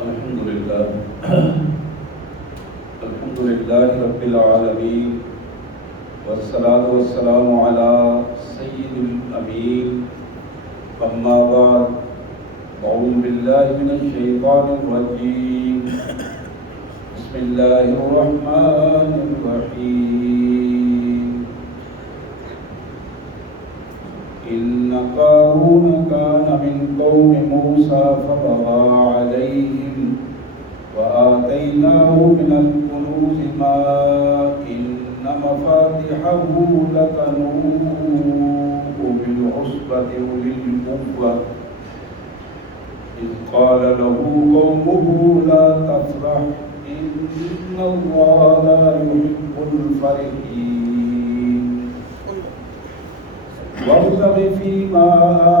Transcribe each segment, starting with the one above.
الحمد لله رب العالمين والصلاة والسلام على سيد الأمين أما بعد أعوذ بالله من الشيطان الرجيم بسم الله الرحمن الرحيم إن قارون كان من قوم موسى فبغى عليهم وآتيناه من الكنوز ما إن مفاتحه لتنوء بالعصبة أولي القوة إذ قال له قومه لا تفرح إن الله لا يحب الفرحين وابتغ فيما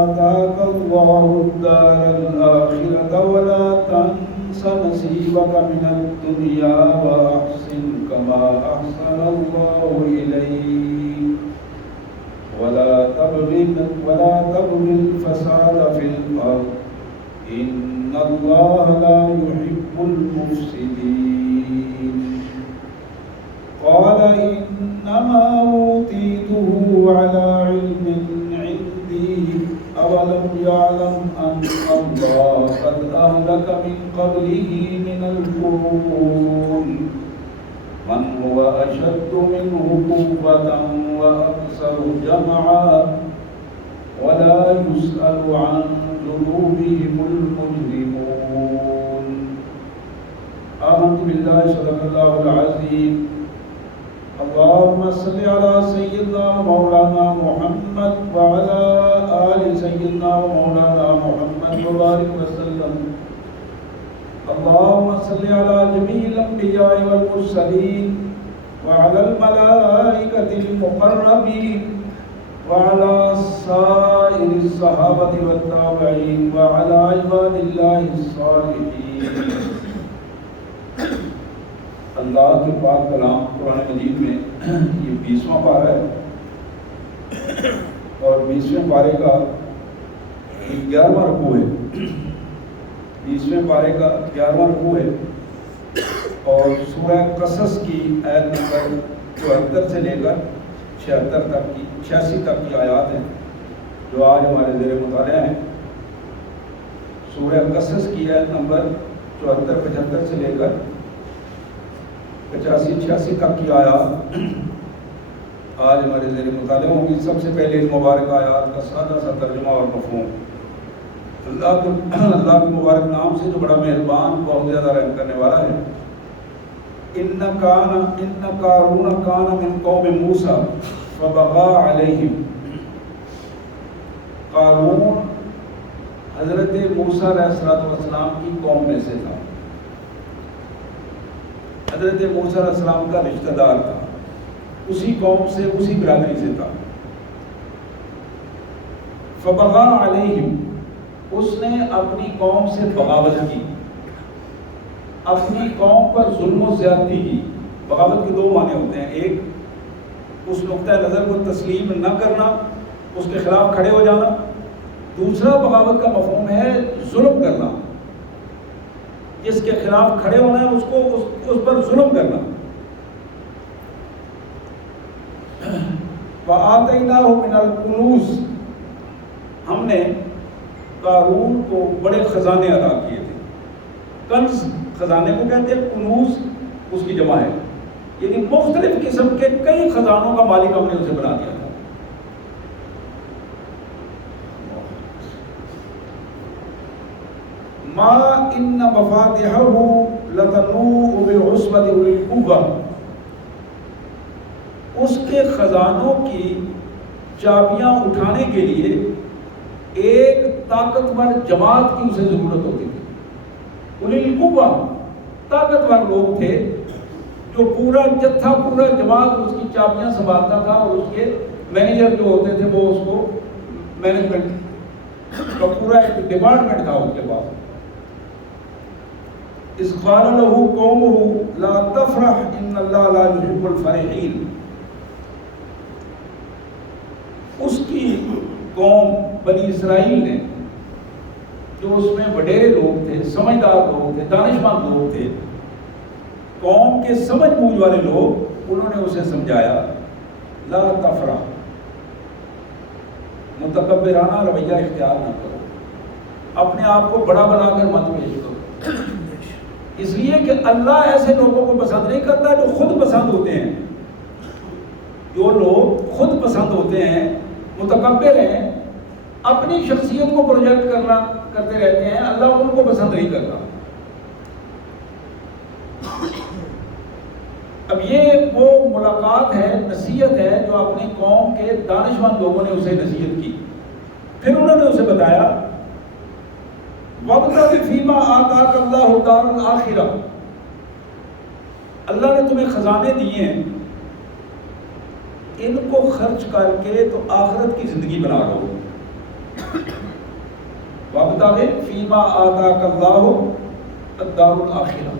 آتاك الله الدار الآخرة ولا تنس نصيبك من الدنيا وأحسن كما أحسن الله إليك ولا تبغ الفساد في الأرض إن الله لا يحب المفسدين قال إنما أوتيته على علم عندي أولم يعلم أن الله قد أهلك من قبله من القرون من هو أشد منه قوة وأكثر جمعا ولا يسأل عن ذنوبهم المجرمون آمنت بالله صدق الله العظيم اللهم صل على سيدنا مولانا محمد وعلى آل سيدنا مولانا محمد وبارك وسلم اللهم صل على جميع الأنبياء والمرسلين وعلى الملائكة المقربين وعلى سائر الصحابة والتابعين وعلى عباد الله الصالحين اللہ کے پاک کلام قرآن مجید میں یہ 20واں پارہ ہے اور 20ویں پارے کا 11واں رکوع ہے 20ویں پارے کا 11واں رکوع ہے اور سورہ قصص کی آیت نمبر 74 سے لے کر 86 تک کی آیات ہیں جو آج ہمارے زیر مطالعہ ہیں۔ سورہ قصص کی آیت نمبر 74-75 سے لے کر 85-86 تک کی آیات آج ہمارے زیر مطالعہ ہوں گی۔ سب سے پہلے اس مبارک آیات کا سادہ سا ترجمہ اور مفہوم۔ اللہ کے مبارک نام سے جو بڑا مہربان، بہت زیادہ رحم کرنے والا ہے۔ ان قارون کان من قوم موسیٰ فبغى علیہم۔ قارون حضرت موسیٰ علیہ السلام کی قوم میں سے تھا، حضرت موسیٰ علیہ السلام کا رشتہ دار تھا، اسی قوم سے، اسی برادری سے تھا۔ فبغى علیہم، اس نے اپنی قوم سے بغاوت کی، اپنی قوم پر ظلم و زیادتی کی۔ بغاوت کے دو معنی ہوتے ہیں، ایک اس نقطۂ نظر کو تسلیم نہ کرنا، اس کے خلاف کھڑے ہو جانا، دوسرا بغاوت کا مفہوم ہے ظلم کرنا، جس کے خلاف کھڑے ہونا ہے اس پر ظلم کرنا۔ وَآتَيْنَاهُ مِنَ الْكُنُوزِ، ہم نے قارون کو بڑے خزانے عطا کیے تھے۔ کنز خزانے کو کہتے ہیں، کنوز اس کی جمع ہے، یعنی مختلف قسم کے کئی خزانوں کا مالک ہم نے اسے بنا دیا تھا۔ ما ان مفاتحه لتنوء بالعصبة أولي القوة، اس کے خزانوں کی چابیاں اٹھانے کے لیے ایک طاقتور جماعت کی اسے ضرورت ہوتی تھی۔ اولی القوہ طاقتور لوگ تھے، جو پورا جتھا، پورا جماعت اس کی چابیاں سنبھالتا تھا، اور اس کے مینیجر جو ہوتے تھے وہ اس کو مینجمنٹ کا پورا ایک ڈپارٹمنٹ تھا اس کے پاس۔ اذ قال له قومه لا تفرح ان اللہ لا يحب الفرحین، اس کی قوم بنی اسرائیل نے جو اس میں وڈیرے لوگ تھے، سمجھدار لوگ تھے، دانشمند لوگ تھے، قوم کے سمجھ بوجھ والے لوگ، انہوں نے اسے سمجھایا لا تفرح، متکبرانہ رویہ اختیار نہ کرو، اپنے آپ کو بڑا بنا کر مت پیش کرو، اس لیے کہ اللہ ایسے لوگوں کو پسند نہیں کرتا جو خود پسند ہوتے ہیں۔ جو لوگ خود پسند ہوتے ہیں، متکبر ہیں، اپنی شخصیت کو پروجیکٹ کرتے رہتے ہیں، اللہ ان کو پسند نہیں کرتا۔ اب یہ وہ ملاقات ہے، نصیحت ہے جو اپنی قوم کے دانشمند لوگوں نے اسے نصیحت کی۔ پھر انہوں نے اسے بتایا وَابْتَغِ فِيمَا آتَاكَ اللَّهُ الدَّارَ الْآخِرَةَ، اللہ نے تمہیں خزانے دیے ہیں، ان کو خرچ کر کے تو آخرت کی زندگی بنا لو۔ وَابْتَغِ فِيمَا آتَاكَ اللَّهُ الدَّارَ الْآخِرَةَ،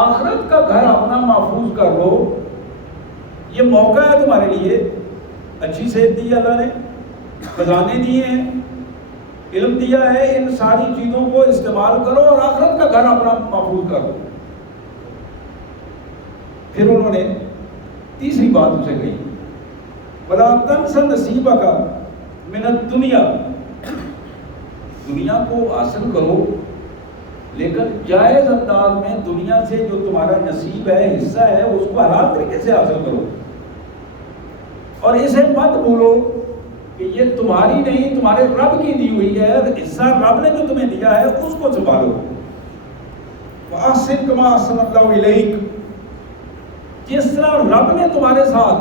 آخرت کا گھر اپنا محفوظ کر لو، یہ موقع ہے تمہارے لیے۔ اچھی صحت دی اللہ نے، خزانے دیے ہیں، علم دیا ہے، ان ساری چیزوں کو استعمال کرو اور آخرت کا گھر اپنا محفوظ کرو۔ پھر انہوں نے تیسری بات اسے کہی وَلَا تَنْسَ نَصِيبَكَ مِنَ الدُّنْيَا، دنیا کو حاصل کرو لیکن جائز انداز میں، دنیا سے جو تمہارا نصیب ہے، حصہ ہے، اس کو حلال طریقے سے حاصل کرو، اور اسے مت بھولو کہ یہ تمہاری نہیں، تمہارے رب کی دی ہوئی ہے، حصہ رب نے جو تمہیں دیا ہے اس کو سنبھالو۔ وَأَحْسِن كَمَا أَحْسَنَ اللَّهُ إِلَيْكَ، جس طرح رب نے تمہارے ساتھ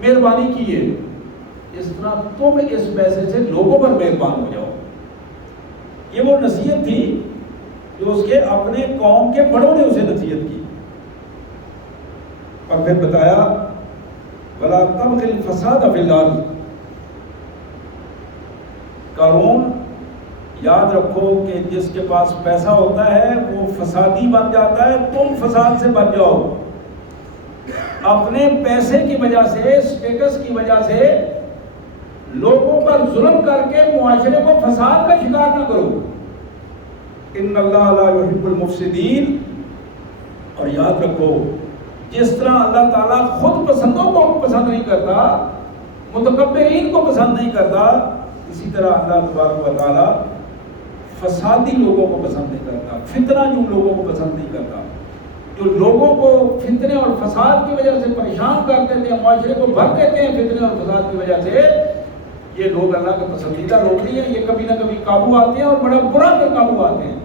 مہربانی کی ہے، اس طرح تم اس پیسے سے لوگوں پر مہربان ہو جاؤ۔ یہ وہ نصیحت تھی جو اس کے اپنے قوم کے بڑوں نے اسے نصیحت کی۔ اور پھر بتایا وَلَا تَبْغِ الْفَسَادَ فِي الْأَرْضِ، قارون یاد رکھو کہ جس کے پاس پیسہ ہوتا ہے وہ فسادی بن جاتا ہے، تم فساد سے بچ جاؤ۔ اپنے پیسے کی وجہ سے، اسٹیٹس کی وجہ سے لوگوں پر ظلم کر کے معاشرے کو فساد کا شکار نہ کرو۔ ان اللہ لا یحب المفسدین، اور یاد رکھو جس طرح اللہ تعالیٰ خود پسندوں کو پسند نہیں کرتا، متکبرین کو پسند نہیں کرتا، اسی طرح اللہ تبارک و تعالیٰ فسادی لوگوں کو پسند نہیں کرتا، فتنہ جو لوگوں کو پسند نہیں کرتا، جو لوگوں کو فتنے اور فساد کی وجہ سے پریشان کر دیتے ہیں، معاشرے کو بھر دیتے ہیں فتنے اور فساد کی وجہ سے، یہ لوگ اللہ کے پسندیدہ لوگ نہیں ہیں، یہ کبھی نہ کبھی قابو آتے ہیں اور بڑا برا کے قابو آتے ہیں۔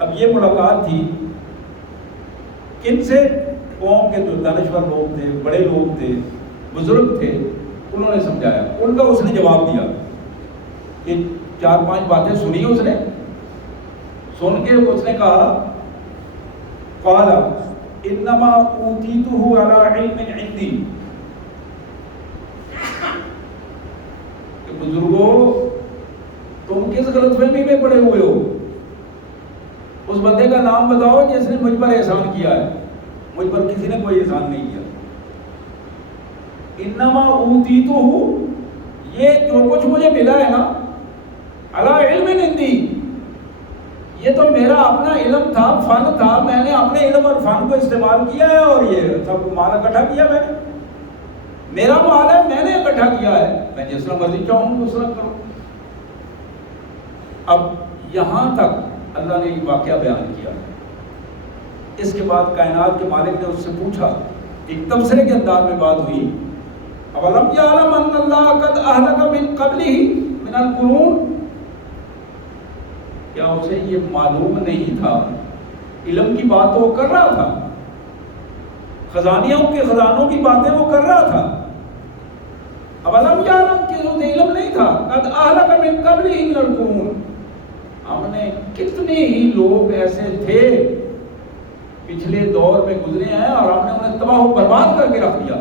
اب یہ ملاقات تھی کن سے؟ قوم کے جو دانشور لوگ تھے، بڑے لوگ تھے، بزرگ تھے، انہوں نے سمجھایا، ان کا اس نے جواب دیا کہ 4-5 باتیں سنی اس نے، سن کے اس نے کہا قال انما اوتیتہ علی علم عندی، کہ بزرگوں تم کس غلط فہمی میں پڑے ہوئے ہو؟ اس بندے کا نام بتاؤ جس نے مجھ پر احسان کیا ہے، مجھ پر کسی نے کوئی احسان نہیں کیا۔ انما اوتیتہ، یہ جو کچھ مجھے ملا ہے نا، علی علم عندی، یہ تو میرا اپنا علم تھا، فن تھا، میں نے اپنے علم اور فن کو استعمال کیا ہے اور یہ سب مال اکٹھا کیا میں نے، میرا مال ہے، میں نے اکٹھا کیا ہے، میں جس طرح مرضی چاہوں اس طرح کروں۔ اب یہاں تک اللہ نے یہ واقعہ بیان کیا۔ اس کے بعد کائنات کے مالک نے اس سے پوچھا، ایک تبصرے کے انداز میں بات ہوئی، اولم یعلم ان اللہ قد اہلک من قبلہ من القرون، کیا اسے یہ معلوم نہیں تھا؟ علم کی بات وہ کر رہا تھا، خزانیوں کے خزانوں کی باتیں وہ کر رہا تھا، اولم یعلم کہ اسے علم نہیں تھا، قد اہلک من قبلہ من القرون، ہم نے کتنے ہی لوگ ایسے تھے پچھلے دور میں گزرے ہیں اور ہم نے انہیں تباہ و برباد کر کے رکھ دیا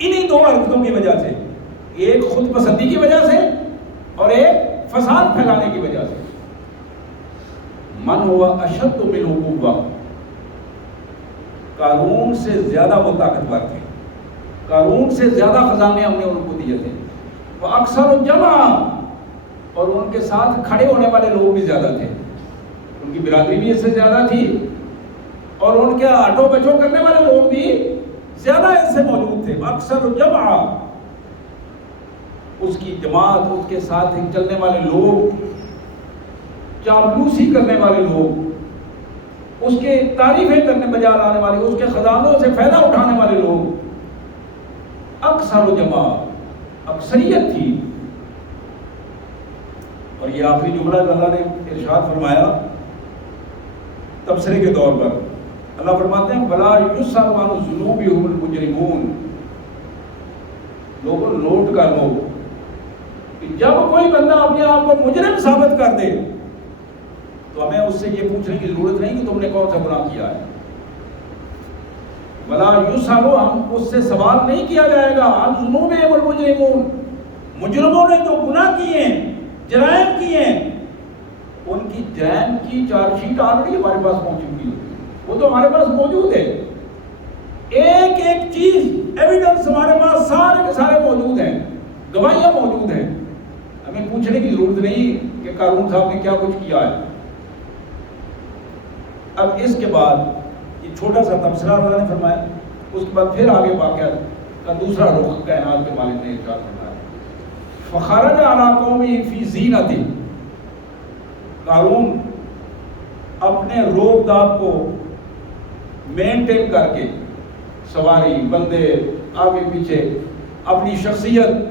انہی دو حرکتوں کی وجہ سے، ایک خود پسندی کی وجہ سے اور ایک فساد پھیلانے کی وجہ سے۔ من ہوا اشد منہ قوہ، قارون سے زیادہ وہ طاقتور تھے، قارون سے زیادہ خزانے ہم نے ان کو دیے تھے، اکثر جمع، اور ان کے ساتھ کھڑے ہونے والے لوگ بھی زیادہ تھے، ان کی برادری بھی اس سے زیادہ تھی، اور ان کے آٹو بچو کرنے والے لوگ بھی زیادہ اس سے موجود تھے. اکثر جمع، اس کی جماعت، اس کے ساتھ چلنے والے لوگ، چاپلوسی کرنے والے لوگ، اس کے تعریفیں کرنے بجا لانے والے، اس کے خزانوں سے فائدہ اٹھانے والے لوگ. اکثر جمع، اکثریت تھی. اور یہ آخری جملہ جو اللہ نے ارشاد فرمایا تبصرے کے طور پر، اللہ فرماتے ہیں وَلَا يُسْأَلُ عَنْ ذُنُوبِهِمُ الْمُجْرِمُونَ. لوگوں نوٹ کر لو کہ جب کوئی بندہ اپنے آپ کو مجرم ثابت کر دے تو ہمیں اس سے یہ پوچھنے کی ضرورت نہیں کہ تم نے کون سا گناہ کیا ہے. وَلَا يُسْأَلُ، ہم اس سے سوال نہیں کیا جائے گا، عَنْ ذُنُوبِهِمُ الْمُجْرِمُونَ، مجرموں نے جو گناہ کیے ہیں، جرائم کیے ہیں، ان کی جرائم کی چارج شیٹ آلریڈی ہمارے پاس پہنچ چکی ہے، وہ تو ہمارے پاس موجود ہے. ایک ایک چیز، ایویڈنس ہمارے پاس سارے کے سارے موجود ہیں، گواہیاں موجود ہیں. ہمیں پوچھنے کی ضرورت نہیں کہ قارون صاحب نے کیا کچھ کیا ہے. اب اس کے بعد یہ چھوٹا سا تبصرہ اللہ نے فرمایا، اس کے بعد پھر آگے واقعہ کا دوسرا رخ کائنات کے مالک نے ارشاد فرمایا فخرج علی قومہ فی زینت. قارون اپنے روب داب کو مینٹین کر کے، سواری، بندے، آگے پیچھے، اپنی شخصیت،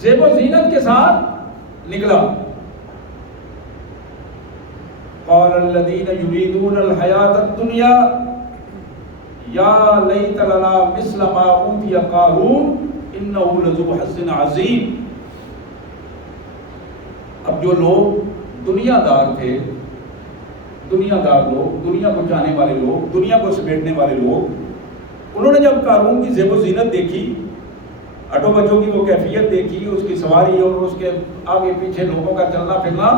زیب و زینت کے ساتھ نکلا. قال الذین یریدون الحیاۃ الدنیا یا لیت لنا مثل ما اوتی قارون انہ لذو حظ عظیم. اب جو لوگ دنیا دار تھے، دنیا دار لوگ، دنیا کو چاہنے والے لوگ، دنیا کو سمیٹنے والے لوگ، انہوں نے جب قارون کی زیب و زینت دیکھی، اٹو بچوں کی وہ کیفیت دیکھی، اس کی سواری اور اس کے آگے پیچھے لوگوں کا چلنا پھرنا،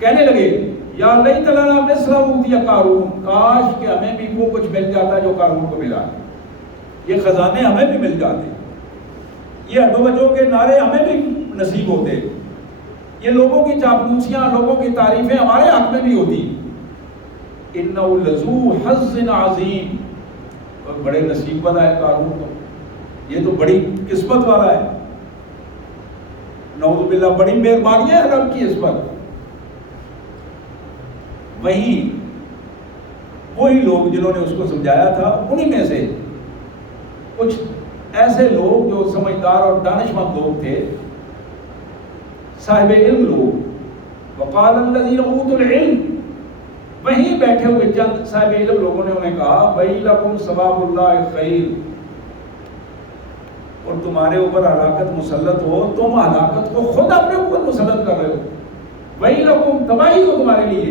کہنے لگے یا لیت لنا مثل ما اوتی قارون، کاش کہ ہمیں بھی وہ کچھ مل جاتا جو قارون کو ملا، یہ خزانے ہمیں بھی مل جاتے، یہ اٹو بچوں کے نعرے ہمیں بھی نصیب ہوتے، یہ لوگوں کی چاپلوسیاں، لوگوں کی تعریفیں ہمارے حق میں بھی ہوتی. انہ لذو حظ عظیم، اور بڑے نصیب والا ہے قارون تو، یہ تو بڑی قسمت والا ہے. نعوذ باللہ، بڑی مہربانی ہے رب کی اس پر. وہیں وہی لوگ جنہوں نے اس کو سمجھایا تھا، انہی میں سے کچھ ایسے لوگ جو سمجھدار اور دانشمند لوگ تھے، صاحب علم لوگ. وقال الذین اوتوا العلم، وہیں بیٹھے ہوئے چند صاحب علم لوگوں نے انہیں کہا ویلکم ثواب اللہ خیر، اور تمہارے اوپر ہلاکت مسلط ہو، تم ہلاکت کو خود اپنے اوپر مسلط کر رہے ہو. ویلکم، تباہی ہو تمہارے لیے.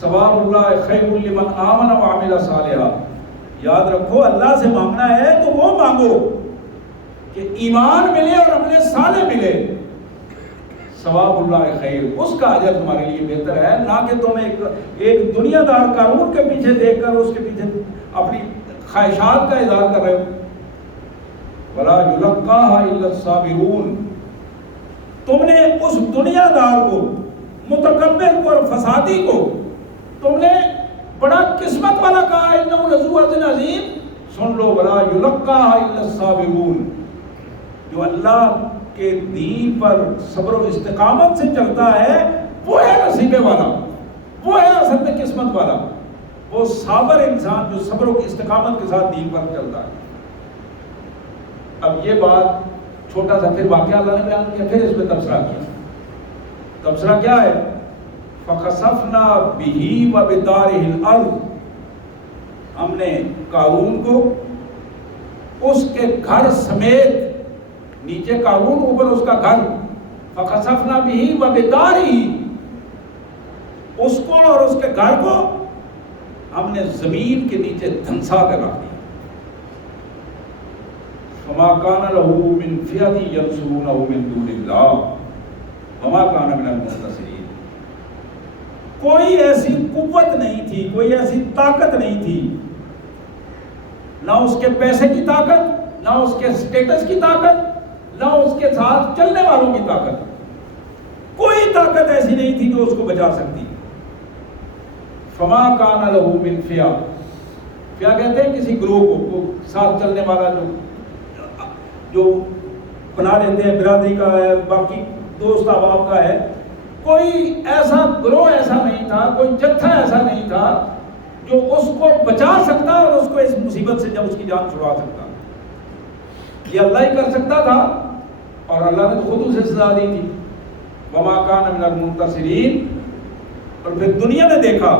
ثواب اللہ خیر لمن آمن وعمل صالحا، یاد رکھو اللہ سے مانگنا ہے تو وہ مانگو کہ ایمان ملے اور عمل صالح ملے. ثواب اللہ خیر، اس کا اجر تمہارے لیے بہتر ہے، نہ کہ تم ایک دنیا دار قارون کے پیچھے دیکھ کر اس کے پیچھے اپنی خواہشات کا اظہار کر رہے ہو. وَلَا يُلَقَّاهَا إِلَّا الصَّابِرُونَ، تم نے اس دنیا دار کو، متکبر کو اور فسادی کو تم نے بڑا قسمت والا کہا، انہ لذو حظ عظیم. سن لو، وَلَا يُلَقَّاهَا إِلَّا الصَّابِرُونَ، جو اللہ کے دین پر صبر و استقامت سے چلتا ہے وہ ہے نصیبے والا، وہ ہے اصل میں قسمت والا، وہ صابر انسان جو صبر و استقامت کے ساتھ دین پر چلتا ہے. اب یہ بات چھوٹا سا پھر واقعہ اللہ نے بیان کیا، پھر اس میں تبصرہ کیا. تبصرہ کیا ہے؟ فَخَسَفْنَا بِهِ وَبِدَارِهِ الْأَرْضِ، ہم نے قارون کو اس کے گھر سمیت، نیچے قارون اوپر اس کا گھر، فَخَسَفْنَا بِهِ وَبِدَارِهِ، اس کو اور اس کے گھر کو ہم نے زمین کے نیچے دھنسا کر رکھ دیا. فَمَا كَانَ لَهُ مِنْ فِئَةٍ يَنْصُرُونَهُ مِنْ دُونِ اللَّهِ وَمَا كَانَ مِنَ الْمُنتَصِرِينَ. کوئی ایسی قوت نہیں تھی، کوئی ایسی طاقت نہیں تھی، نہ اس کے پیسے کی طاقت، نہ اس کے سٹیٹس کی طاقت، نہ اس کے ساتھ چلنے والوں کی طاقت. کوئی طاقت ایسی نہیں تھی جو اس کو بچا سکتی. فما کان لہ من فئہ، کیا کہتے ہیں کسی گروہ کو ساتھ چلنے والا جو بنا لیتے ہیں، برادری کا ہے، باقی دوست احباب کا ہے، کوئی ایسا گروہ ایسا نہیں تھا، کوئی جتھا ایسا نہیں تھا جو اس کو بچا سکتا اور اس کو اس مصیبت سے جب اس کی جان چھڑا سکتا. یہ اللہ ہی کر سکتا تھا، اور اللہ نے تو خود اسے سزا دی تھی. وما کان من المنتصرین. اور پھر دنیا نے دیکھا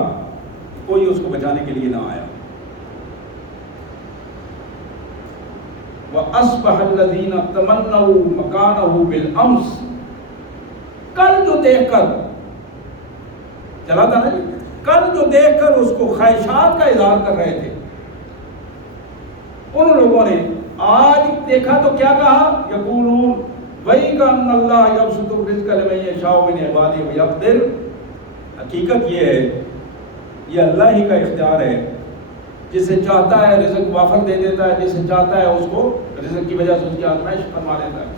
کوئی اس کو بچانے کے لیے نہ آیا. وَأَصْبَحَ الَّذِينَ تَمَنَّوْا مَكَانَهُ بِالْأَمْسِ. کل جو دیکھ کر چلا تھا نا، کل جو دیکھ کر اس کو خواہشات کا اظہار کر رہے تھے، ان لوگوں نے آج دیکھا تو کیا کہا؟ یقولون وَإِنَّ اللَّهَ يَبْسُطُ الرِّزْقَ لِمَن يَشَاءُ مِنْ عِبَادِهِ وَيَقْدِرُ. حقیقت یہ ہے، یہ اللہ ہی کا اختیار ہے، جسے چاہتا ہے رزق وافر دے دیتا ہے، جسے چاہتا ہے اس کو رزق کی وجہ سے اس کی آزمائش فرما دیتا ہے.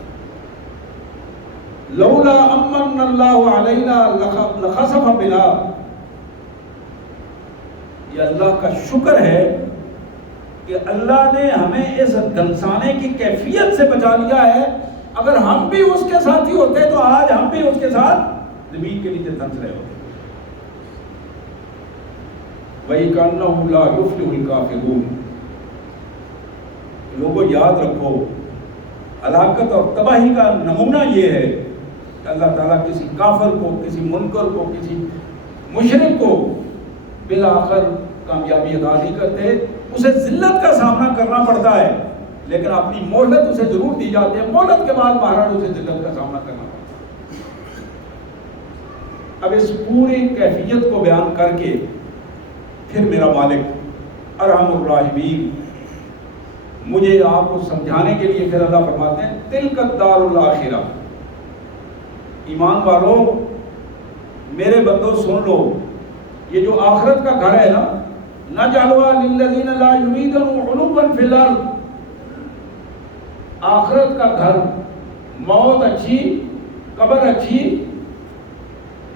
لولا امن اللہ علینا لخسف بنا. یہ اللہ کا شکر ہے کہ اللہ نے ہمیں اس دنسانے کی کیفیت سے بچا لیا ہے. اگر ہم بھی اس کے ساتھی ہوتے تو آج ہم بھی اس کے ساتھ زمین کے نیچے دھنس رہے ہوتے. وَإِنَّهُ لَا يُفْلِحُ الْكَافِرُونَ. لوگوں یاد رکھو، ہلاکت اور تباہی کا نمونہ یہ ہے کہ اللہ تعالیٰ کسی کافر کو، کسی منکر کو، کسی مشرک کو بالآخر کامیابی عطا نہیں کرتے. اسے ذلت کا سامنا کرنا پڑتا ہے، لیکن اپنی مہلت اسے ضرور دی جاتی ہے. مہلت کے بعد بہرحال اسے ذلت کا سامنا کرنا پڑتا ہے. اب اس پوری کیفیت کو بیان کر کے پھر میرا مالک ارحم الراحمین مجھے آپ کو سمجھانے کے لیے پھر اللہ فرماتے ہیں تلک الدار الاخرہ. ایمان والو، میرے بندو سن لو، یہ جو آخرت کا گھر ہے نا، نجعلها للذین لا یریدون علوا فی الارض. آخرت کا گھر، موت اچھی، قبر اچھی،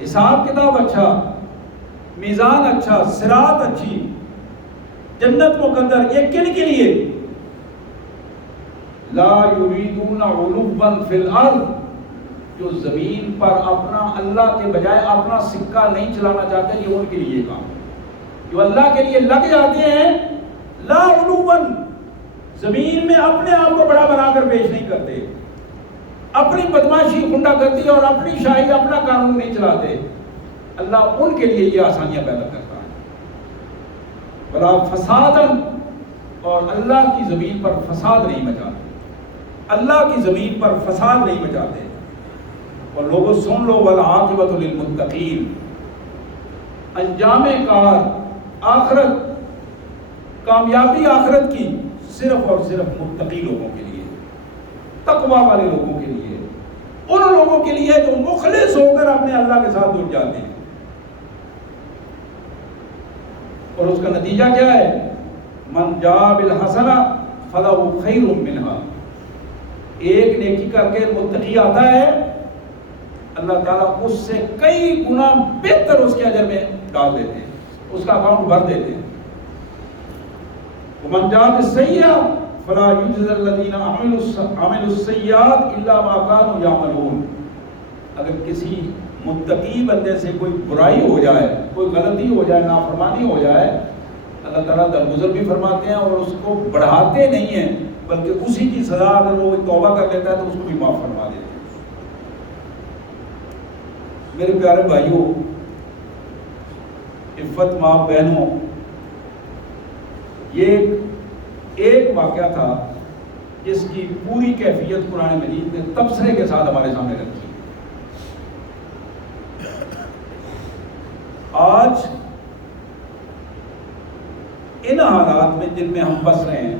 حساب کتاب اچھا، میزان اچھا، صراط اچھی، جنت مقدر، یہ کن کے لیے؟ لا یریدون علوا فی الارض. جو زمین پر اپنا اللہ کے بجائے اپنا سکہ نہیں چلانا چاہتے، یہ ان کے لیے کام. جو اللہ کے لیے لگ جاتے ہیں، لا علوا، زمین میں اپنے آپ کو بڑا بنا کر پیش نہیں کرتے، اپنی بدماشی گنڈا گردی اور اپنی شاہی اپنا قانون نہیں چلاتے. اللہ ان کے لیے یہ آسانیاں پیدا کرتا ہے. بلا فسادن، اور اللہ کی زمین پر فساد نہیں مچاتے، اللہ کی زمین پر فساد نہیں مچاتے. اور لوگوں سن لو، والعاقبۃ للمتقین. انجام کار آخرت، کامیابی آخرت کی صرف اور صرف متقی لوگوں کے لیے، تقوی والے لوگوں کے لیے، ان لوگوں کے لیے جو مخلص ہو کر اپنے اللہ کے ساتھ جڑ جاتے ہیں. اور اس کا نتیجہ کیا ہے؟ من جاء بالحسنہ فلہ خیر منہا. ایک نیکی کر کے متقی آتا ہے، اللہ تعالیٰ اس سے کئی گنا بہتر اس کے اجر میں ڈال دیتے ہیں، اس کا اکاؤنٹ بھر دیتے ہیں. ومن جاء بالسیئہ فلا یجزی الذین عملوا السیئات الا ما كانوا یعملون. اگر کسی متقی بندے سے کوئی برائی ہو جائے، کوئی غلطی ہو جائے، نافرمانی ہو جائے، اللہ تعالیٰ درگزر بھی فرماتے ہیں اور اس کو بڑھاتے نہیں ہیں، بلکہ اسی کی سزا اگر وہ توبہ کر لیتا ہے تو اس کو بھی معاف فرما دیتے ہیں. میرے پیارے بھائیوں، عفت ماں بہنوں، یہ ایک واقعہ تھا جس کی پوری کیفیت قرآن مجید نے تبصرے کے ساتھ ہمارے سامنے رکھی. آج ان حالات میں جن میں ہم بس رہے ہیں،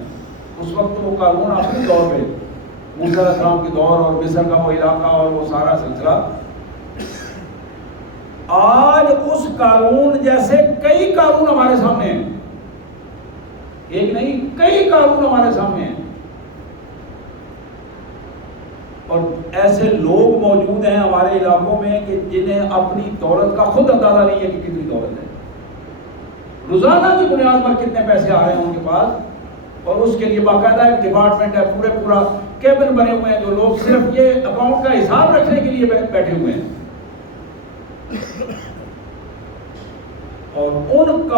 اس وقت وہ قارون آخری دور پہ، موسیٰ علیہ السلام کے دور اور مصر کا وہ علاقہ اور وہ سارا سلسلہ، آج اس قارون جیسے کئی قارون ہمارے سامنے ہیں. ایک نہیں، کئی قارون ہمارے سامنے ہیں. اور ایسے لوگ موجود ہیں ہمارے علاقوں میں کہ جنہیں اپنی دولت کا خود اندازہ نہیں ہے کہ کتنی دولت ہے، روزانہ کی بنیاد پر کتنے پیسے آ رہے ہیں ان کے پاس، اور اس کے لیے باقاعدہ ایک ڈپارٹمنٹ ہے، پورا کیبن بنے ہوئے ہیں جو لوگ صرف یہ اکاؤنٹ کا حساب رکھنے کے لیے بیٹھے ہوئے ہیں. اور ان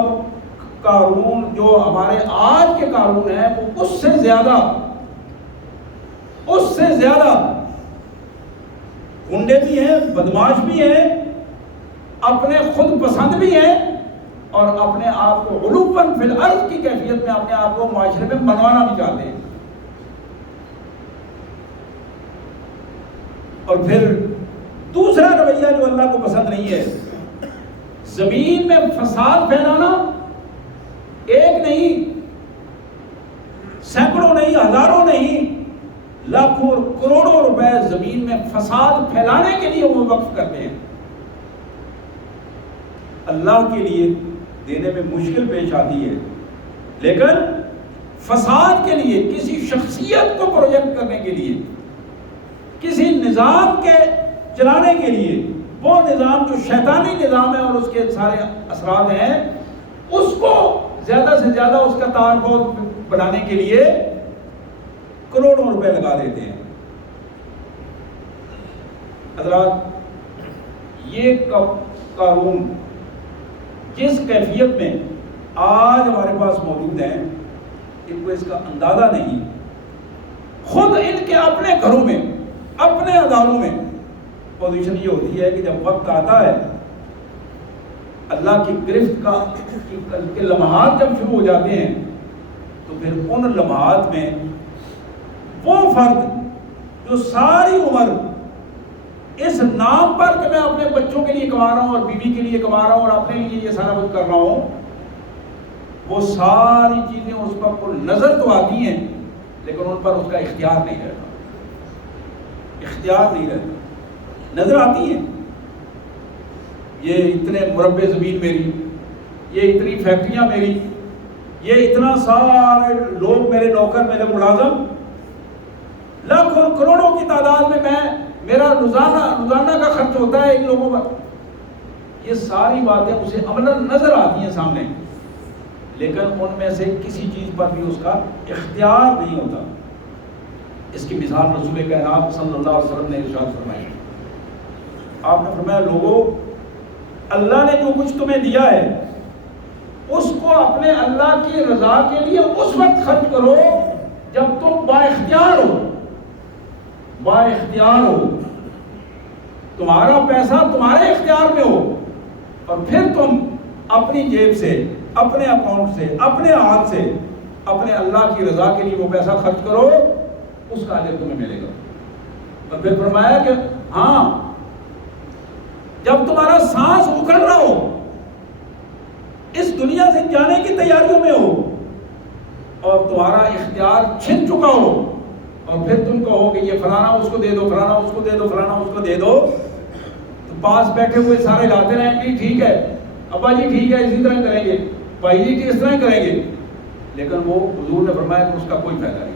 قارون جو ہمارے آج کے قارون ہیں وہ اس سے زیادہ گنڈے بھی ہیں، بدماش بھی ہیں، اپنے خود پسند بھی ہیں، اور اپنے آپ کو علوفاً فی الارض کی کیفیت میں اپنے آپ کو معاشرے میں منوانا بھی چاہتے ہیں. اور پھر دوسرا رویہ جو اللہ کو پسند نہیں ہے، زمین میں فساد پھیلانا، ایک نہیں، سینکڑوں نہیں، ہزاروں نہیں، لاکھوں کروڑوں روپے زمین میں فساد پھیلانے کے لیے وہ وقف کرتے ہیں. اللہ کے لیے دینے میں مشکل پیش آتی ہے، لیکن فساد کے لیے، کسی شخصیت کو پروجیکٹ کرنے کے لیے، کسی نظام کے چلانے کے لیے، وہ نظام جو شیطانی نظام ہے اور اس کے سارے اثرات ہیں، اس کو زیادہ سے زیادہ اس کا تار بنانے کے لیے کروڑوں روپے لگا دیتے ہیں. حضرات، یہ قارون جس کیفیت میں آج ہمارے پاس موجود ہیں، ان کو اس کا اندازہ نہیں. خود ان کے اپنے گھروں میں، اپنے اداروں میں پوزیشن یہ ہوتی ہے کہ جب وقت آتا ہے اللہ کی گرفت کے لمحات جب شروع ہو جاتے ہیں، تو پھر ان لمحات میں وہ فرد جو ساری عمر اس نام پر کہ میں اپنے بچوں کے لیے کما رہا ہوں اور بیوی کے لیے کما رہا ہوں اور اپنے لیے یہ سارا کچھ کر رہا ہوں، وہ ساری چیزیں اس پر نظر تو آتی ہیں لیکن ان پر اس کا اختیار نہیں رہتا. نظر آتی ہیں، یہ اتنے مربع زمین میری، یہ اتنی فیکٹریاں میری، یہ اتنا سارے لوگ میرے نوکر، میرے ملازم، لاکھوں کروڑوں کی تعداد میں میرا روزانہ کا خرچ ہوتا ہے ان لوگوں پر. یہ ساری باتیں اسے عملاً نظر آتی ہیں سامنے، لیکن ان میں سے کسی چیز پر بھی اس کا اختیار نہیں ہوتا. اس کی مثال رسول کائنات صلی اللہ علیہ وسلم نے ارشاد فرمائی. آپ نے فرمایا، لوگوں، اللہ نے جو کچھ تمہیں دیا ہے اس کو اپنے اللہ کی رضا کے لیے اس وقت خرچ کرو جب تم بااختیار ہو، تمہارا پیسہ تمہارے اختیار میں ہو، اور پھر تم اپنی جیب سے، اپنے اکاؤنٹ سے، اپنے ہاتھ سے اپنے اللہ کی رضا کے لیے وہ پیسہ خرچ کرو، اس کا اجر تمہیں ملے گا. اور پھر فرمایا کہ ہاں، جب تمہارا سانس اکھڑ رہا ہو، اس دنیا سے جانے کی تیاریوں میں ہو، اور تمہارا اختیار چھن چکا ہو، اور پھر تم کہو کہ یہ فلانا اس کو دے دو، فلانا اس کو دے دو، فلانا اس کو دے دو، تو پاس بیٹھے ہوئے سارے لاتے رہیں کہ ٹھیک ہے ابا جی، ٹھیک ہے، اسی طرح کریں گے، بھائی جی اس طرح کریں گے، لیکن وہ حضور نے فرمایا کہ اس کا کوئی فائدہ نہیں.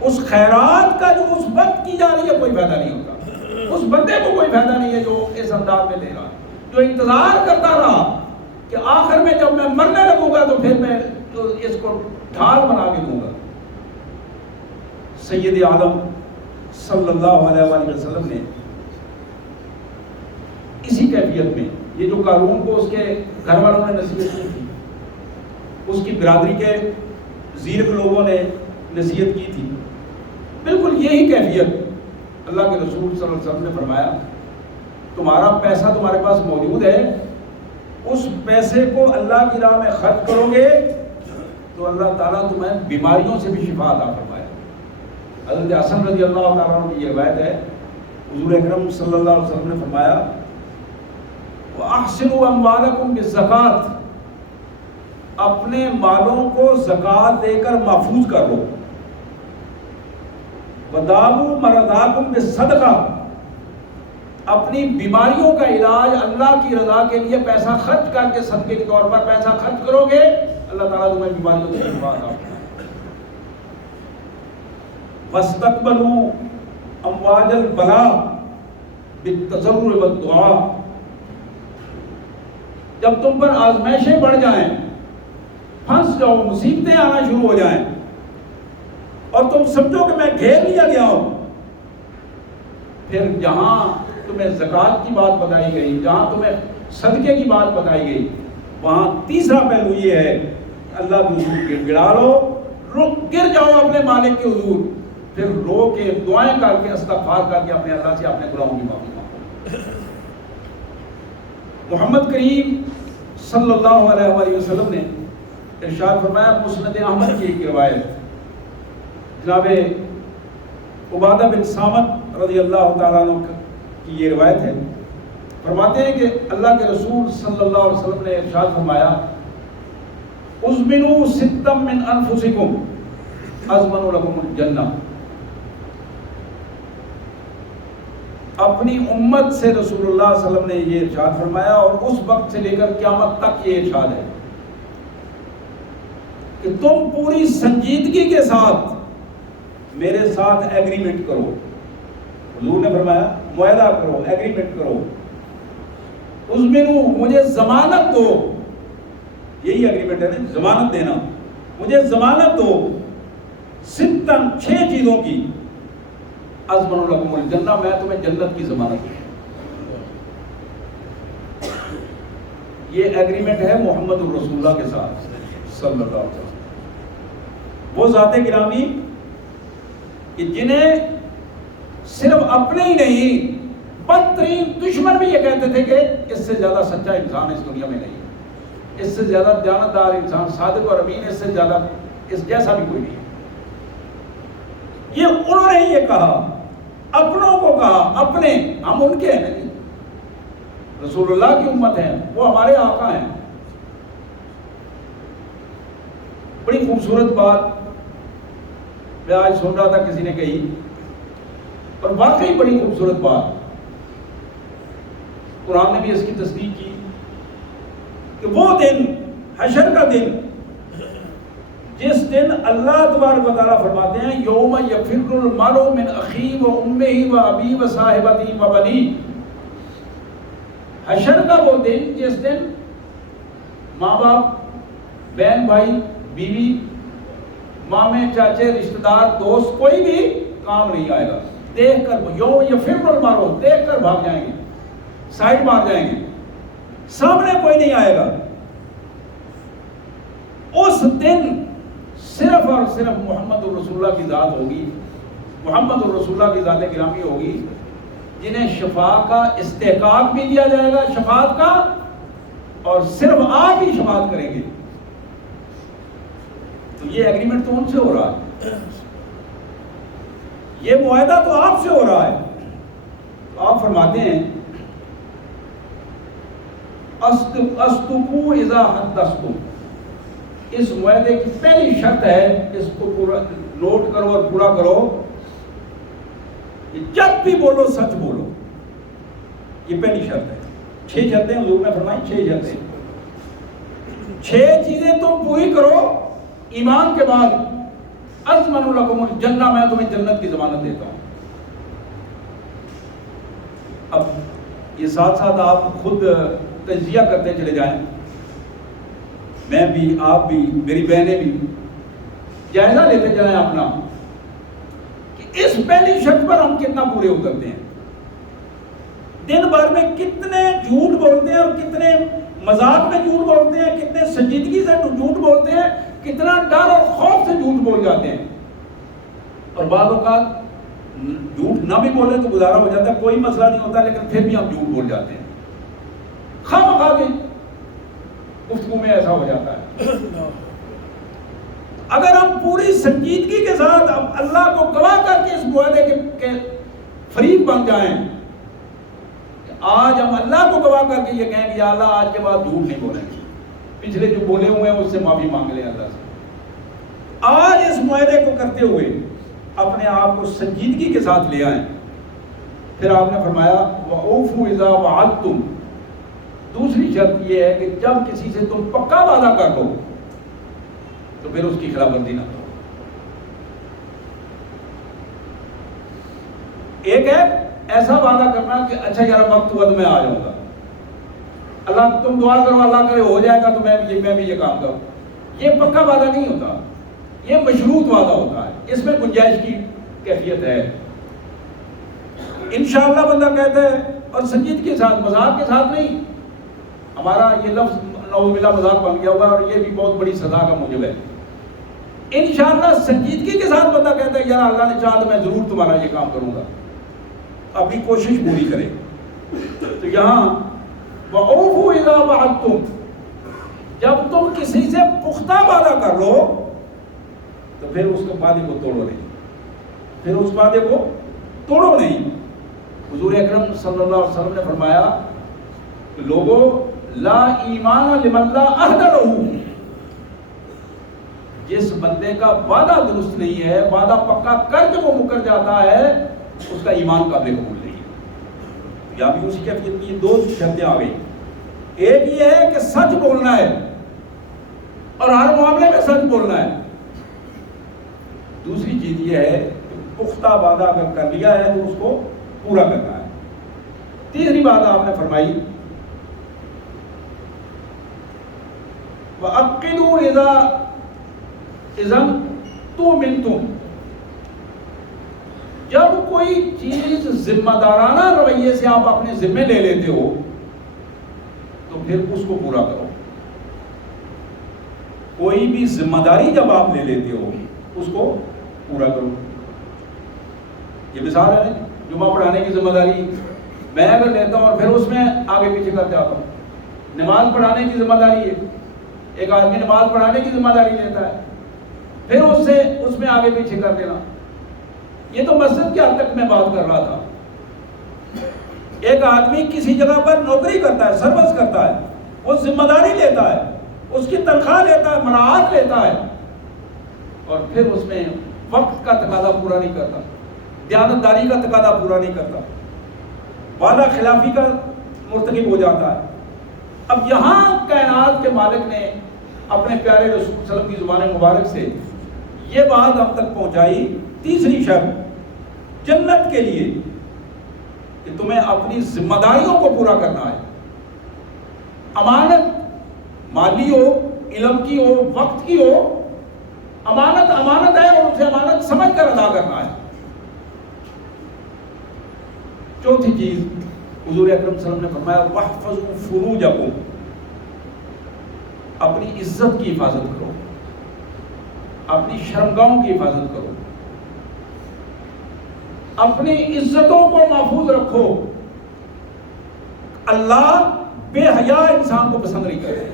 اس خیرات کا جو اس وقت کی جا رہی ہے کوئی فائدہ نہیں ہوتا. اس بندے کو کوئی فائدہ نہیں ہے جو اس انداز میں دے رہا، جو انتظار کرتا رہا کہ آخر میں جب میں مرنے لگوں گا تو پھر میں اس کو ڈھال بنا کے دوں گا. سید عالم صلی اللہ علیہ وآلہ وسلم نے اسی کیفیت میں، یہ جو قارون کو اس کے گھر والوں نے نصیحت کی تھی، اس کی برادری کے زیرک لوگوں نے نصیحت کی تھی، بالکل یہی کیفیت اللہ کے رسول صلی اللہ علیہ وسلم نے فرمایا، تمہارا پیسہ تمہارے پاس موجود ہے، اس پیسے کو اللہ کی راہ میں خرچ کرو گے تو اللہ تعالیٰ تمہیں بیماریوں سے بھی شفا عطا فرمائے. حضرت حسن رضی اللہ تعالیٰ عنہ کی یہ روایت ہے، حضور اکرم صلی اللہ علیہ وسلم نے فرمایا، وَأَحْسِنُوا أَمْوَالَكُمْ بِالزَّكَاةِ، اپنے مالوں کو زکوٰۃ دے کر محفوظ کر لو. وَدَاوُوا مَرَضَاكُمْ بِالصَّدَقَةِ، اپنی بیماریوں کا علاج اللہ کی رضا کے لیے پیسہ خرچ کر کے، صدقے کے طور پر پیسہ خرچ کرو گے، اللہ تعالیٰ تمہیں بیماریوں سے شفا عطا فرمائے. وَاسْتَقْبَلُوا امواج البلا بالتضرع والدعاء، جب تم پر آزمائشیں بڑھ جائیں، پھنس جاؤ، مصیبتیں آنا شروع ہو جائیں اور تم سمجھو کہ میں گھیر لیا گیا ہوں، پھر جہاں تمہیں زکوٰۃ کی بات بتائی گئی، جہاں تمہیں صدقے کی بات بتائی گئی، وہاں تیسرا پہلو یہ ہے اللہ کے حضور گڑا لو، گر جاؤ اپنے مالک کے حضور، پھر رو کے دعائیں کر کے استغفار کر کے اپنے اللہ سے اپنے گناہوں کی معافی مانگو۔ محمد کریم صلی اللہ علیہ وآلہ وسلم نے ارشاد فرمایا، مسند احمد کی ایک روایت، جناب عبادہ بن صامت رضی اللہ تعالیٰ عنہ کی یہ روایت ہے، فرماتے ہیں کہ اللہ کے رسول صلی اللہ علیہ وسلم نے ارشاد فرمایا، اُزْمِنُوا سِتًّا مِّنْ أَنفُسِكُمْ أَضْمَنُ لَكُمُ الْجَنَّةَ، اپنی امت سے رسول اللہ صلی اللہ علیہ وسلم نے یہ ارشاد فرمایا، اور اس وقت سے لے کر قیامت تک یہ ارشاد ہے کہ تم پوری سنجیدگی کے ساتھ میرے ساتھ ایگریمنٹ کرو، حضور نے فرمایا معاہدہ کرو، ایگریمنٹ کرو، اُزْمِنُوا مجھے ضمانت دو، یہی ایگریمنٹ ہے نا، ضمانت دینا، مجھے ضمانت دو، ستاً 6 چیزوں کی، اضمن لکم الجنہ میں تمہیں جنت کی ضمانت دوں۔ یہ ایگریمنٹ ہے محمد الرسول اللہ کے ساتھ صلی اللہ علیہ وسلم، وہ ذات گرامی کہ جنہیں صرف اپنے ہی نہیں، بدترین دشمن بھی یہ کہتے تھے کہ اس سے زیادہ سچا انسان اس دنیا میں نہیں ہے، اس سے زیادہ دیانتدار انسان، صادق اور امین، اس سے زیادہ اس جیسا بھی کوئی نہیں ہے۔ یہ انہوں نے یہ کہا، اپنوں کو کہا، اپنے، ہم ان کے ہیں، رسول اللہ کی امت ہیں، وہ ہمارے آقا ہیں۔ بڑی خوبصورت بات میں آج سن رہا تھا کسی نے کہی، اور واقعی بڑی خوبصورت بات، قرآن نے بھی اس کی تصدیق کی کہ وہ دن، حشر کا دن، جس دن اللہ تبارک و تعالیٰ فرماتے ہیں یوم یفر المرء من اخیہ و امہ و ابیہ و صاحبتہ و بنیہ، حشر کا وہ دن جس دن ماں باپ، بہن بھائی، بیوی، مامے چاچے، رشتہ دار، دوست، کوئی بھی کام نہیں آئے گا، دیکھ کر یوم یفر المرء، دیکھ کر بھاگ جائیں گے، سائڈ مار جائیں گے، سامنے کوئی نہیں آئے گا۔ اس دن صرف اور صرف محمد الرسول اللہ کی ذات ہوگی، محمد الرسول اللہ کی ذات گرامی ہوگی، جنہیں شفاعت کا استحقاق بھی دیا جائے گا، شفاعت کا، اور صرف آپ ہی شفاعت کریں گے۔ تو یہ ایگریمنٹ تو ان سے ہو رہا ہے، یہ معاہدہ تو آپ سے ہو رہا ہے۔ تو آپ فرماتے ہیں اصدقوا اذا حدثتم، اس معاہدے کی پہلی شرط ہے، اس کو پورا نوٹ کرو اور پورا کرو، کہ جب بھی بولو سچ بولو، یہ پہلی شرط ہے۔ 6 شرطیں حضور نے فرمائی، 6 شرطیں، 6 چیزیں تم پوری کرو، ایمان کے بعد اضمن لکم الجنہ، میں تمہیں جنت کی ضمانت دیتا ہوں۔ اب یہ ساتھ ساتھ آپ خود تجزیہ کرتے چلے جائیں، میں بھی، آپ بھی، میری بہنیں بھی، جائزہ لیتے جائیں اپنا کہ اس پہلی شرط پر ہم کتنا پورے اترتے ہیں۔ دن بھر میں کتنے جھوٹ بولتے ہیں، اور کتنے مذاق میں جھوٹ بولتے ہیں، کتنے سنجیدگی سے جھوٹ بولتے ہیں، کتنا ڈر اور خوف سے جھوٹ بول جاتے ہیں، اور بعض اوقات جھوٹ نہ بھی بولے تو گزارا ہو جاتا ہے، کوئی مسئلہ نہیں ہوتا، لیکن پھر بھی ہم جھوٹ بول جاتے ہیں، خواہ بھی گفتگو میں ایسا ہو جاتا ہے۔ اگر ہم پوری سنجیدگی کے ساتھ اللہ کو گواہ کر کے اس معاہدے کے فریق بن جائیں، آج ہم اللہ کو گواہ کر کے یہ کہیں کہ یا اللہ آج کے بعد جھوٹ نہیں بولیں گے، پچھلے جو بولے ہوئے ہیں اس سے معافی مانگ لیں اللہ سے، آج اس معاہدے کو کرتے ہوئے اپنے آپ کو سنجیدگی کے ساتھ لے آئیں۔ پھر آپ نے فرمایا وَأَوْفُوا إِذَا وَعَدتُّمْ، دوسری شرط یہ ہے کہ جب کسی سے تم پکا وعدہ کر لو تو پھر اس کی خلاف ورزی نہ کرو۔ ایک ہے ایسا وعدہ کرنا کہ اچھا یار وقت ہوا تو میں آ جاؤں گا، اللہ تم دعا کرو اللہ کرے ہو جائے گا تو میں بھی یہ کام کروں، یہ پکا وعدہ نہیں ہوتا، یہ مشروط وعدہ ہوتا ہے، اس میں گنجائش کی کیفیت ہے۔ انشاءاللہ بندہ کہتا ہے، اور سنجیدگی کے ساتھ، مذاق کے ساتھ نہیں۔ ہمارا یہ لفظ نعوذ باللہ مذاق بن گیا ہوا ہے، اور یہ بھی بہت بڑی سزا کا موجب ہے۔ انشاءاللہ سنجیدگی کے ساتھ بندہ کہتا ہے یار اللہ نے چاہا تو میں ضرور تمہارا یہ کام کروں گا، اپنی کوشش پوری کرے۔ تو یہاں وَأَوْفُوا إِذَا وَعَدتُّمْ، جب تم کسی سے پختہ وعدہ کر لو تو پھر اس کے وعدے کو توڑو نہیں، پھر اس وعدے کو توڑو نہیں۔ حضور اکرم صلی اللہ علیہ وسلم نے فرمایا کہ لوگوں لا ایمان لمن لا عہد لہ، جس بندے کا وعدہ درست نہیں ہے، وعدہ پکا کر کے وہ مکر جاتا ہے، اس کا ایمان قابل قبول نہیں ہے۔ یا بھی اسی کیفیت کی دو شرطیں آ گئی، ایک یہ ہے کہ سچ بولنا ہے اور ہر معاملے میں سچ بولنا ہے، دوسری چیز یہ ہے کہ پختہ وعدہ اگر کر لیا ہے تو اس کو پورا کرنا ہے۔ تیسری بات آپ نے فرمائی وَأَقِّدُوا إِذَا تُؤْمِنْتُمْ، جب کوئی چیز ذمہ دارانہ رویے سے آپ اپنے ذمہ لے لیتے ہو تو پھر اس کو پورا کرو۔ کوئی بھی ذمہ داری جب آپ لے لیتے ہو اس کو پورا کرو۔ یہ مثال ہے جمعہ پڑھانے کی ذمہ داری میں اگر لیتا ہوں اور پھر اس میں آگے پیچھے کر جاتا ہوں، نماز پڑھانے کی ذمہ داری ہے، ایک آدمی نماز پڑھانے کی ذمہ داری لیتا ہے، پھر اس میں آگے پیچھے کر دینا۔ یہ تو مسجد کے حد تک میں بات کر رہا تھا۔ ایک آدمی کسی جگہ پر نوکری کرتا ہے، سروس کرتا ہے، وہ ذمہ داری لیتا ہے، اس کی تنخواہ لیتا ہے، مراعات لیتا ہے، اور پھر اس میں وقت کا تقاضا پورا نہیں کرتا، دیانتداری کا تقاضا پورا نہیں کرتا، وعدہ خلافی کا مرتکب ہو جاتا ہے۔ اب یہاں کائنات کے مالک نے اپنے پیارے رسول صلی اللہ علیہ وسلم کی زبان مبارک سے یہ بات ہم تک پہنچائی، تیسری شرط جنت کے لیے کہ تمہیں اپنی ذمہ داریوں کو پورا کرنا ہے۔ امانت مالی ہو، علم کی ہو، وقت کی ہو، امانت امانت ہے اور اسے امانت سمجھ کر ادا کرنا ہے۔ چوتھی چیز حضور اکرم صلی اللہ علیہ وسلم نے فرمایا وَاحْفَظُوا فُرُوجَكُمْ، اپنی عزت کی حفاظت کرو، اپنی شرمگاہوں کی حفاظت کرو، اپنی عزتوں کو محفوظ رکھو۔ اللہ بے حیا انسان کو پسند نہیں کرتے،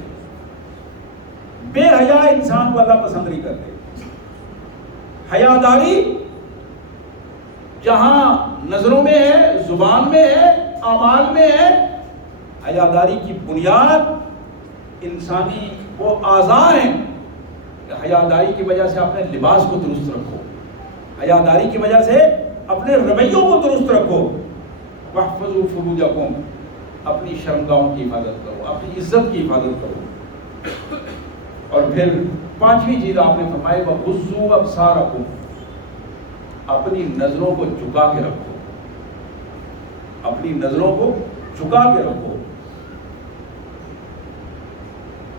بے حیا انسان کو اللہ پسند نہیں کرتے۔ حیاداری جہاں نظروں میں ہے، زبان میں ہے، اعمال میں ہے، حیاداری کی بنیاد انسانی وہ اعضاء ہیں کہ حیاداری کی وجہ سے اپنے لباس کو درست رکھو، حیاداری کی وجہ سے اپنے رویوں کو درست رکھو۔ وَاحْفَظُوا فُرُوجَكُمْ، اپنی شرمگاہوں کی حفاظت کرو، اپنی عزت کی حفاظت کرو۔ اور پھر پانچویں چیز آپ نے فرمائی وَغُضُّوا أَبْصَارَكُمْ، اپنی نظروں کو جھکا کے رکھو، اپنی نظروں کو جھکا کے رکھو۔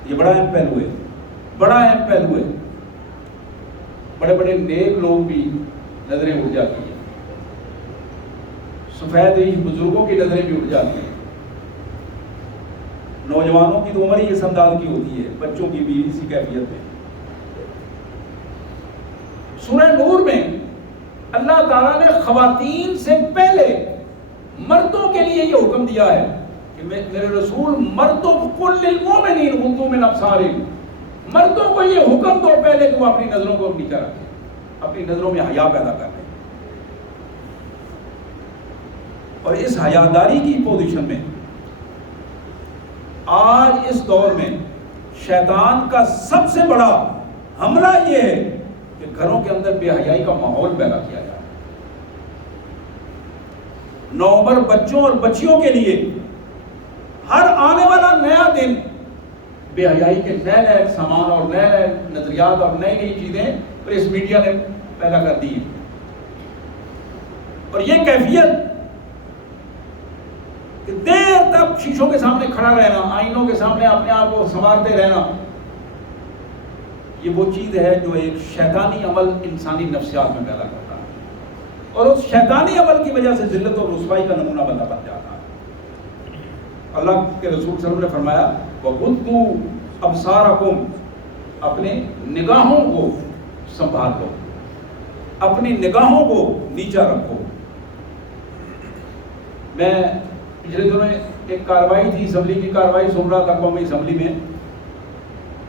یہ بڑا اہم پہلو ہے، بڑا اہم پہلو ہے۔ بڑے بڑے نیک لوگ بھی نظریں اٹھ جاتی ہیں، سفید ریش بزرگوں کی نظریں بھی اٹھ جاتی ہیں، نوجوانوں کی تو عمر ہی اس انداز کی ہوتی ہے، بچوں کی بھی اسی کیفیت میں۔ سورہ نور میں اللہ تعالیٰ نے خواتین سے پہلے مردوں کے لیے یہ حکم دیا ہے کہ میرے رسول مردوں کو قُل لِلْمُؤْمِنِينَ يَغُضُّوا مِنْ أَبْصَارِهِمْ، مردوں کو یہ حکم دو پہلے کہ وہ اپنی نظروں کو نیچا رکھیں، اپنی نظروں میں حیا پیدا کر لیں۔ اور اس حیاداری کی پوزیشن میں آج اس دور میں شیطان کا سب سے بڑا حملہ یہ ہے کہ گھروں کے اندر بے حیائی کا ماحول پیدا کیا جائے۔ نوعمر بچوں اور بچیوں کے لیے ہر آنے والا نیا دن بے حیائی کے نئے نئے سامان اور نئے نئے نظریات اور نئی نئی چیزیں پریس میڈیا نے پیدا کر دی ہیں۔ اور یہ کیفیت کہ دیر تک شیشوں کے سامنے کھڑا رہنا، آئینوں کے سامنے اپنے آپ کو سنوارتے رہنا، یہ وہ چیز ہے جو ایک شیطانی عمل انسانی نفسیات میں پیدا کرتا ہے، اور اس شیطانی عمل کی وجہ سے ذلت اور رسوائی کا نمونہ بندہ بن جاتا ہے۔ اللہ کے رسول صلی اللہ علیہ وسلم نے فرمایا وَغُضُّوا أَبْصَارَكُمْ، اپنے نگاہوں کو سنبھال لو، اپنی نگاہوں کو نیچا رکھو۔ میں پچھلے دنوں ایک کاروائی تھی، اسمبلی کی کاروائی سن رہا تھا قومی اسمبلی میں،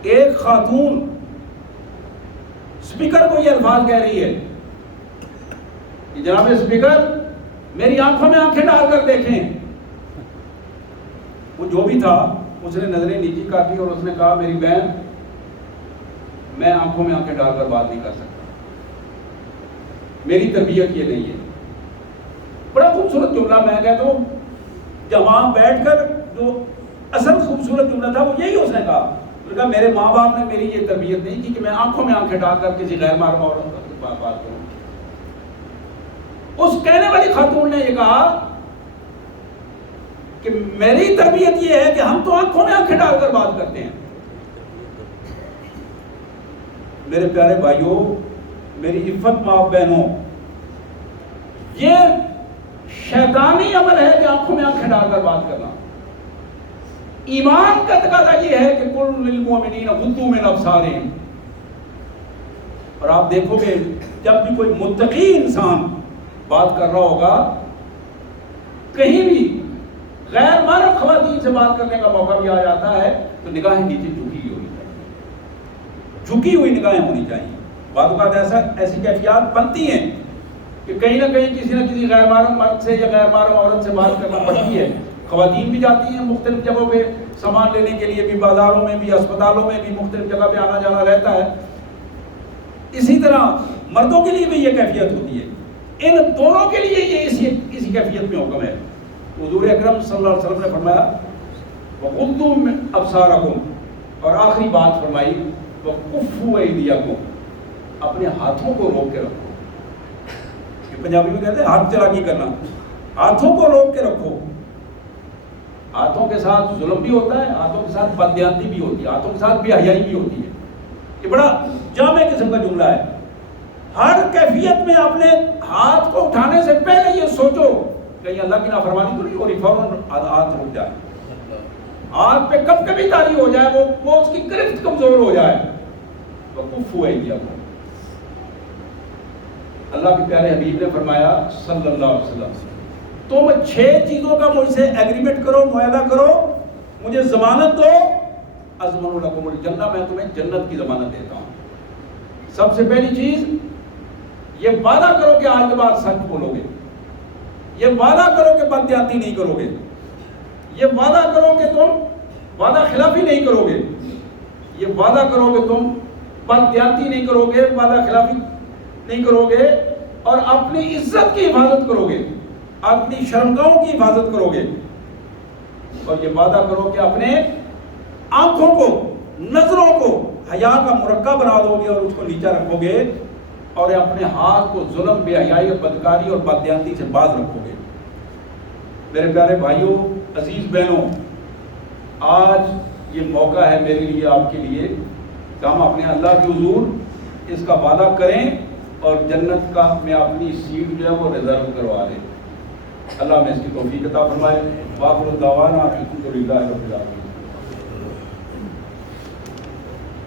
ایک خاتون اسپیکر کو یہ الفاظ کہہ رہی ہے کہ جناب اسپیکر میری آنکھوں میں آنکھیں ڈال کر دیکھیں۔ وہ جو بھی تھا اس نے نظریں نیچی کر دی اور اس نے کہا میری بہن میں آنکھوں میں آنکھیں ڈال کر بات نہیں کر سکتا، میری تربیت یہ نہیں ہے۔ بڑا خوبصورت جملہ، میں کہتا ہوں جب وہاں بیٹھ کر جو اصل خوبصورت جملہ تھا وہ یہی اس نے کہا، اس نے کہا میرے ماں باپ نے میری یہ تربیت نہیں کی کہ میں آنکھوں میں آنکھیں ڈال کر کسی غیر محرم عورت سے بات کروں۔ اس کہنے والی خاتون نے یہ کہا کہ میری تربیت یہ ہے کہ ہم تو آنکھوں میں آنکھیں ڈال کر بات کرتے ہیں۔ میرے پیارے بھائیوں، میری عفت ماں بہنوں، یہ شیطانی عمل ہے کہ آنکھوں میں آنکھیں ڈال کر بات کرنا۔ ایمان کا تقاضا یہ ہے کہ قُلْ لِلْمُؤْمِنِينَ يَغُضُّوا مِنْ أَبْصَارِهِمْ، اور آپ دیکھو گے جب بھی کوئی متقی انسان بات کر رہا ہوگا، کہیں بھی غیر محرم خواتین سے بات کرنے کا موقع بھی آ جاتا ہے تو نگاہیں نیچے جھکی ہونی چاہیے، جھکی ہوئی نگاہیں ہونی چاہیے۔ بعض اوقات ایسی کیفیات بنتی ہیں کہ کہیں نہ کہیں کسی نہ کسی غیر محرم مرد سے یا غیر محرم عورت سے بات کرنا پڑتی ہے۔ خواتین بھی جاتی ہیں مختلف جگہوں پہ سامان لینے کے لیے، بھی بازاروں میں بھی، اسپتالوں میں بھی، مختلف جگہ پہ آنا جانا رہتا ہے۔ اسی طرح مردوں کے لیے بھی یہ کیفیت ہوتی ہے، ان دونوں کے لیے یہ اسی کیفیت میں حکم ہے۔ حضور اکرم صلی اللہ علیہ وسلم نے فرمایا وَغُضُّوا أَبْصَارَكُمْ، اور آخری بات فرمائی وَكُفُّوا أَيْدِيَكُمْ، اپنے ہاتھوں کو روک کے رکھو۔ یہ پنجابی میں کہتے ہیں ہاتھ چلاکی کرنا، ہاتھوں کو روک کے رکھو۔ ہاتھوں کے ساتھ ظلم بھی ہوتا ہے، ہاتھوں کے ساتھ بددیانتی بھی ہوتی ہے، ہاتھوں کے ساتھ بے حیائی بھی ہوتی ہے۔ یہ بڑا جامع قسم کا جملہ ہے۔ ہر کیفیت میں اپنے ہاتھ کو اٹھانے سے پہلے یہ سوچو کہیں اللہ کی نافرمانی تو نہیں ہو رہی، فوراً ہاتھ رک جائے، ہاتھ پہ کب کبھی تاری ہو جائے، وہ اس کی گرفت کمزور ہو جائے۔ وَكُفُّوا أَيْدِيَكُمْ، اللہ کے پیارے حبیب نے فرمایا صلی اللہ علیہ وسلم تم 6 چیزوں کا مجھ سے ایگریمنٹ کرو، معاہدہ کرو، مجھے ضمانت دو، اضمن لکم الجنہ، میں تمہیں جنت کی ضمانت دیتا ہوں۔ سب سے پہلی چیز یہ وعدہ کرو کہ آج کے بعد سچ بولو گے، یہ وعدہ کرو کہ بددیانتی نہیں کرو گے، یہ وعدہ کرو کہ تم وعدہ خلافی نہیں کرو گے، یہ وعدہ کرو کہ تم بددیانتی نہیں کرو گے، وعدہ خلافی نہیں کرو گے، اور اپنی عزت کی حفاظت کرو گے، اپنی شرمگاہوں کی حفاظت کرو گے، اور یہ وعدہ کرو کہ اپنے آنکھوں کو، نظروں کو حیا کا مرکب بنا دو گے اور اس کو نیچا رکھو گے، اور اپنے ہاتھ کو ظلم، بے حیائی اور بدکاری اور بددیانتی سے باز رکھو گے۔ میرے پیارے بھائیوں، عزیز بہنوں، آج یہ موقع ہے میرے لیے، آپ کے لیے، کہ ہم اپنے اللہ کے حضور اس کا وعدہ کریں اور جنت کا میں اپنی سیٹ جو ہے وہ ریزرو کروا دیں۔ اللہ میں اس کی توفیق عطا فرمائے۔ وآخر دعوانا الحمدللہ رب العالمین۔